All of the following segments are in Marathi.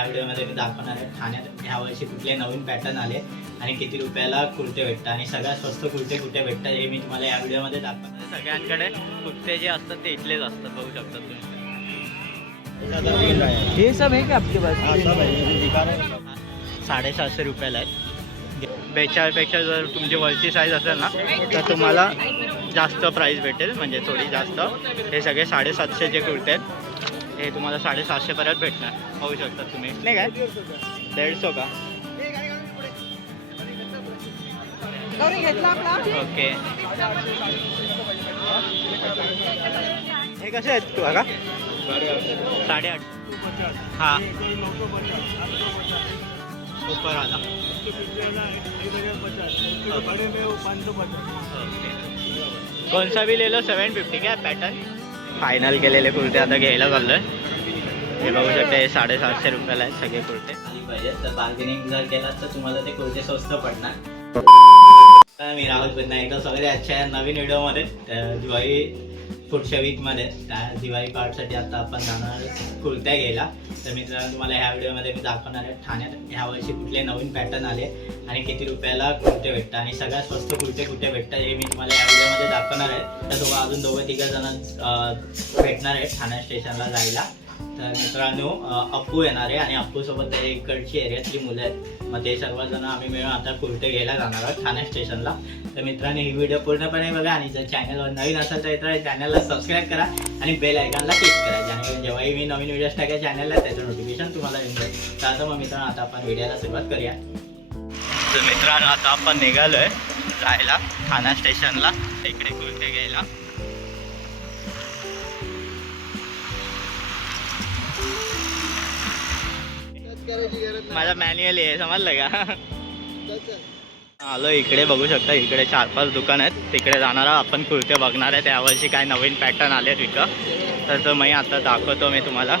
या व्हिडिओमध्ये मी दाखवणार आहे. ठाण्यात ह्या वर्षी कुठले नवीन पॅटर्न आले आणि किती रुपयाला कुर्ते भेटतात आणि सगळ्यात स्वस्त कुर्ते कुठे भेटतात हे मी तुम्हाला या व्हिडिओमध्ये दाखवणार सगळ्यांकडे कुर्ते जे असतात ते इथलेच असतात बघू शकता तुम्ही. ये सब है क्या आपके पास? साडेसातशे रुपयाला आहेत बेचाळपेक्षा जर तुमची वरची साईज असेल ना तर तुम्हाला जास्त प्राईस भेटेल म्हणजे थोडी जास्त. हे सगळे साडेसातशेचे कुर्ते आहेत. हे तुम्हाला साडेसातशेपर्यंत भेटणार. पाहू शकता तुम्ही. नाही काय? दीडशे का? ओके. हे कसे आहेत? तू का साडेआठ. हां. सुपर आला. कौन सा भी ले लो सेवन फिफ्टी काय पॅटर्न फायनल केलेले कुर्ते आता घ्यायला चाललोय. हे बघू शकता हे साडेसातशे रुपयाला आहेत सगळे कुर्ते. पाहिजे तर बार्गेनिंग जर केलात तर तुम्हाला ते कुर्ते स्वस्त पडणार. तर मी राहुल एकदा सगळे आजच्या नवीन व्हिडिओमध्ये अं, दिवाळी पुढच्या वीकमध्ये त्या दिवाळी कार्डसाठी आता आपण जाणार कुर्त्या घ्यायला. तर मित्रांनो तुम्हाला ह्या व्हिडिओमध्ये मी दाखवणार आहे ठाण्यात. ह्या वर्षी कुठले नवीन पॅटर्न आले आणि किती रुपयाला कुर्ते भेटतात आणि सगळ्यात स्वस्त कुर्ते कुठे भेटतात हे मी तुम्हाला या व्हिडिओमध्ये दाखवणार आहे. तर तुम्हाला अजून दोघं तिघं जण भेटणार आहे ठाणे स्टेशनला जायला. तर मित्रांनो अप्पू येणार आहे आणि अप्पू सोबत इकडची एरियातली मुलं आहेत. मग ते सर्वजण आम्ही मिळून आता कुर्ते घ्यायला जाणार आहोत ठाणे स्टेशनला. तर मित्रांनो ही व्हिडिओ पूर्णपणे बघा आणि जर चॅनलवर नवीन असेल तर चॅनलला सबस्क्राईब करा आणि बेल आयकॉनला क्लिक करा. जेणेकरून जेव्हाही मी नवीन व्हिडिओज टाकेल चॅनलला त्याचं नोटिफिकेशन तुम्हाला येऊन जाईल. तर आता मग मित्रांनो आता आपण व्हिडिओला सुरुवात करूया. तर मित्रांनो आता आपण निघालोय जायला ठाणा स्टेशनला इकडे कुर्ते घ्यायला. माझा मॅन्युअल आहे समजलं का? आलो इकडे बघू शकता इकडे चार पाच दुकान आहेत. तिकडे जाणार आहोत आपण कुर्ते बघणार आहे. यावर्षी काय नवीन पॅटर्न आले तिथं तर तो मी आता दाखवतो मी तुम्हाला.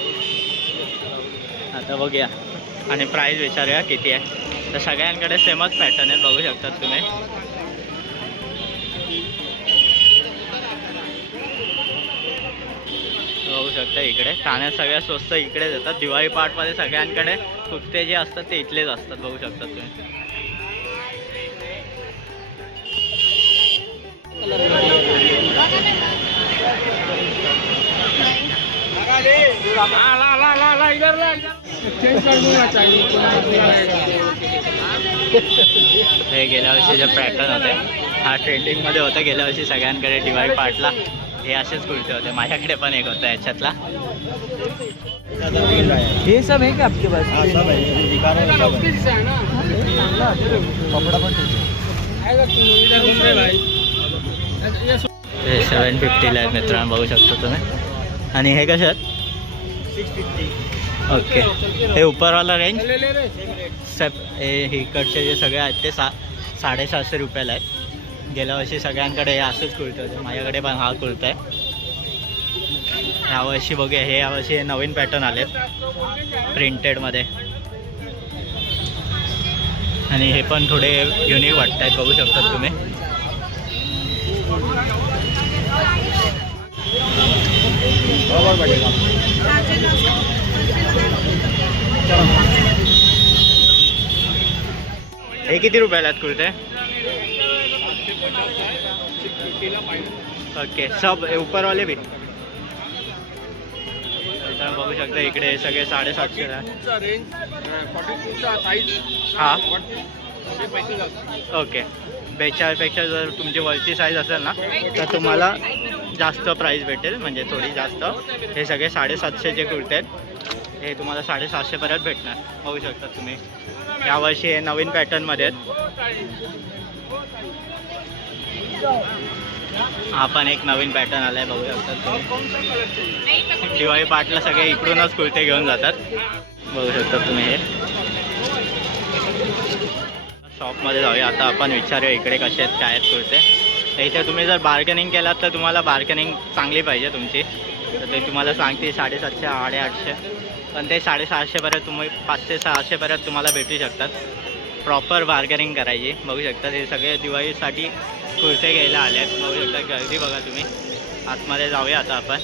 आता बघूया. आणि प्राईस विचारूया किती आहे. तर सगळ्यांकडे सेमच पॅटर्न आहेत बघू शकतात तुम्ही. बघू शकता इकडे. ठाण्यात सगळ्यात स्वस्त इकडेच येतात दिवाळी पाठमध्ये सगळ्यांकडे कुर्ते जे असतात ते इथलेच असतात बघू शकतात तुम्ही. हे गेल्या वर्षीचे पॅटर्न होते हा ट्रेंडिंगमध्ये होतं गेल्या वर्षी सगळ्यांकडे दिवाळी पाटला हे असेच कुर्ते होते माझ्याकडे पण एक होता याच्यातला. ये सब है क्या आपके पास? हे सेवन फिफ्टीला आहेत मित्रांनो बघू शकता तुम्ही. आणि हे आहेत ओके हे उपरवाला रेंज सेप हे इकडचे जे सगळे आहेत ते सा साडेसातशे रुपयाला आहेत. गेल्या वर्षी सगळ्यांकडे असंच असेच कुर्ते माझ्याकडे पण हा कुर्ता आहे यावर्षी बघूया. हे यावर्षी नवीन पॅटर्न आले प्रिंटेडमध्ये आणि हे पण थोडे युनिक वाटत आहेत बघू शकतात तुम्ही. हे किती रुपयाला आहेत कुर्ते ओके सब ऊपरवाले भी बघू शकता इकडे हे. सगळे साडेसातशे हा ओके बेचाळपेक्षा जर तुमची वरची साईज असेल ना तर तुम्हाला जास्त प्राईस भेटेल म्हणजे थोडी जास्त. हे सगळे साडेसातशेचे कुर्ते आहेत. हे तुम्हाला साडेसातशेपर्यंत भेटणार. बघू शकता तुम्ही. यावर्षी हे नवीन पॅटर्नमध्ये आहेत. हा पण एक नवीन पॅटर्न आलाय बघू शकता दिवाळी पाटला सगळे इकडूनच कुर्ते घेऊन जातात. बघू शकता तुम्ही हे. शॉपमध्ये जाऊया. आता आपण विचारूया इकडे कसे आहेत काय आहेत कुर्ते. इथे तुम्ही जर बार्गेनिंग केलात तर तुम्हाला बार्गेनिंग चांगली पाहिजे तुमची. तर ते तुम्हाला सांगते साडेसातशे साडेआठशे. पण ते साडेसहाशेपर्यंत तुम्ही पाचशे सहाशेपर्यंत तुम्हाला भेटू शकतात. प्रॉपर बार्गेनिंग करायची. बघू शकता हे सगळे दिवाळीसाठी कुर्ते घ्यायला आले आहेत बघू शकता गर्दी बघा तुम्ही. आतमध्ये जाऊया आता आपण.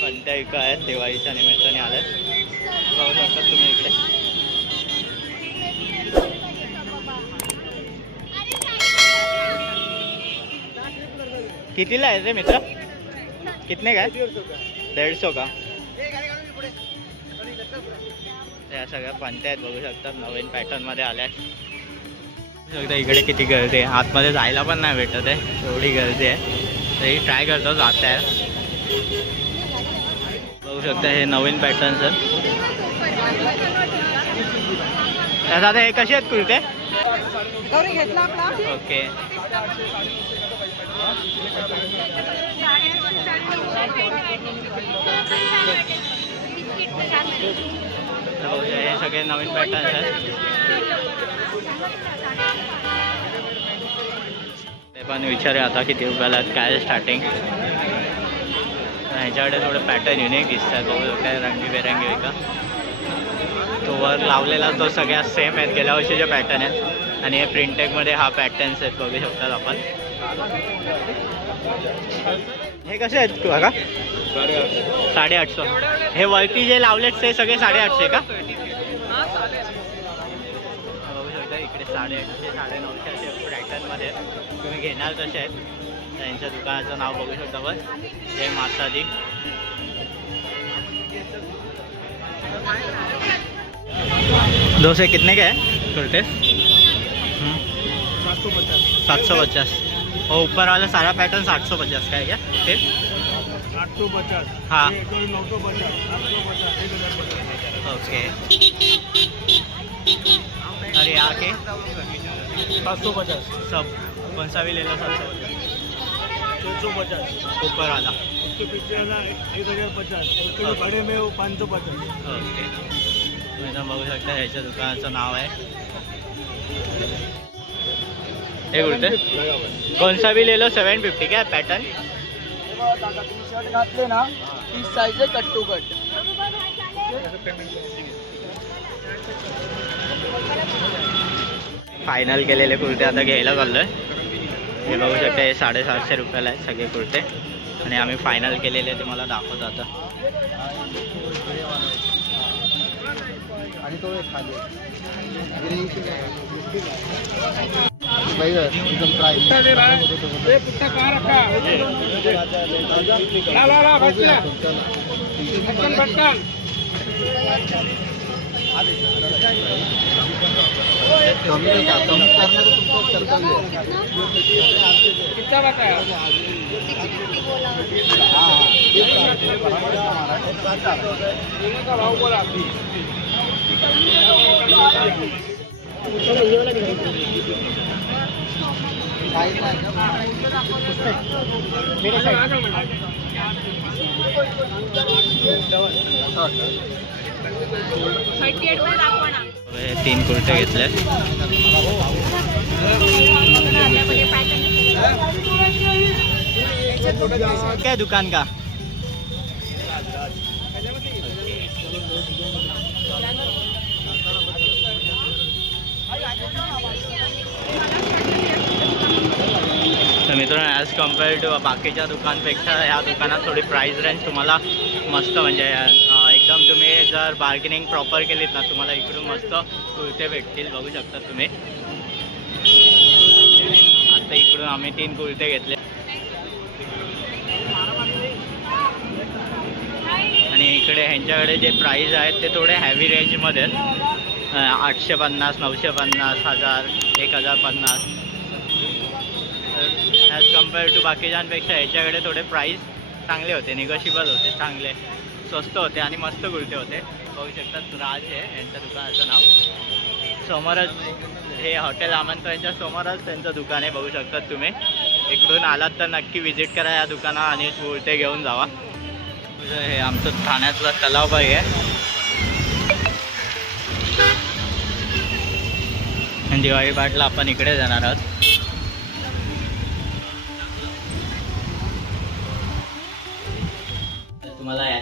कोणत्या इकडं आहेत दिवाळीच्या निमित्ताने आल्यात बघू शकता तुम्ही इकडे. कितीला आहे रे मित्र? कितने काय दीड का? या सगळ्या पंत्या आहेत बघू शकतात नवीन पॅटर्नमध्ये आल्या बघू शकता इकडे किती गर्दी आहे. आतमध्ये जायला पण नाही भेटत आहे एवढी गर्दी आहे. तरी ट्राय करतो जात आहे बघू शकता हे नवीन पॅटर्न्स आहेत दादा हे कसे आहेत कुर्ते? ओके. बघू हे सगळे नवीन पॅटर्न्स आहेत. ते पण विचारूया आता किती रुपयाला आहेत, काय स्टार्टिंग ह्याच्याकडे थोडे पॅटर्न युनिक दिसतात बघू शकता रंगीबेरंगी का. तो वर लावलेला तो सगळ्या सेम आहेत गेल्या वर्षीचे पॅटर्न आहेत. आणि हे प्रिंटेकमध्ये हा पॅटर्न्स आहेत बघू शकतात आपण. हे कसे आहेत बघा साडेआठशे. हे वरती जे लावलेत ते सगळे साडेआठशे का? बघू शकता इकडे साडेआठशे साडेनऊशे असे पॅटर्नमध्ये. तुम्ही घेणार तसे आहेत. त्यांच्या दुकानाचं नाव बघू शकता बस जय माता दी डोसे कितने के हैं हम्म, सात सौ पचास. और ऊपर वाला सारा पैटर्न सात सौ पचास का है क्या फिर आठ सौ पचास. हाँ. नौ सौ पचास पचास पचास. ओके. और यहाँ के? सात सौ पचास. सब. कौन सा भी ले लो सात सौ छः सौ पचास ऊपर वाला उसके पीछे वाला एक हजार पचास. उसके बड़े में वो पाँच सौ पचास. ओके. तुम्ही तर बघू शकता ह्याच्या दुकानाचं नाव आहे. हे कुर्ते कौन सा भी ले लो सेवन फिफ्टी क्या पैटर्न शर्ट घातले ना ती साईज आहे कट टू कट फायनल केलेले कुर्ते आता घ्यायला चाललोय. हे बघू शकता हे साडेसातशे रुपयाला आहेत सगळे कुर्ते. आणि आम्ही फायनल केलेले ते मला दाखवत आता. आणि तो एक खाली एकदम ला ला ला बच्चा पटकन पटकन कमी का कमी करणार तुमचं कर्तव्य कितना बताया हा हा तेच चालतं. दोनों का भाव बोला Size नाही का? हे तीन कुर्ट्या घेतल्या. काय दुकान का? तर मित्रांनो ॲज कंपेअर टू बाकीच्या दुकानपेक्षा ह्या दुकानात थोडी प्राईस रेंज तुम्हाला मस्त म्हणजे एकदम तुम्ही जर बार्गेनिंग प्रॉपर केलीत ना तुम्हाला इकडून मस्त कुर्ते भेटतील बघू शकता तुम्ही. आता इकडून आम्ही तीन कुर्ते घेतले. आणि इकडे ह्यांच्याकडे जे प्राईज आहेत ते थोडे हॅवी रेंजमध्ये आहेत. आठशे पन्नास नऊशे पन्नास हजार एक हजार पन्नास. ॲज कंपेअर टू बाकीच्यांपेक्षा ह्याच्याकडे थोडे प्राईस चांगले होते निगोशिबल होते चांगले. स्वस्त होते आणि मस्त कुर्ते होते. बघू शकतात राज आहे यांच्या दुकानाचं नाव. समोरच हे हॉटेल आमंत यांच्या समोरच त्यांचं दुकान आहे बघू शकतात तुम्ही. इकडून आलात तर नक्की व्हिजिट करा या दुकानात आणि कुर्ते घेऊन जावा. हे आमचं ठाण्यातला तलाव बाई आहे. दिवाळी पाटला आपण इकडे जाणार आहोत. तुम्हाला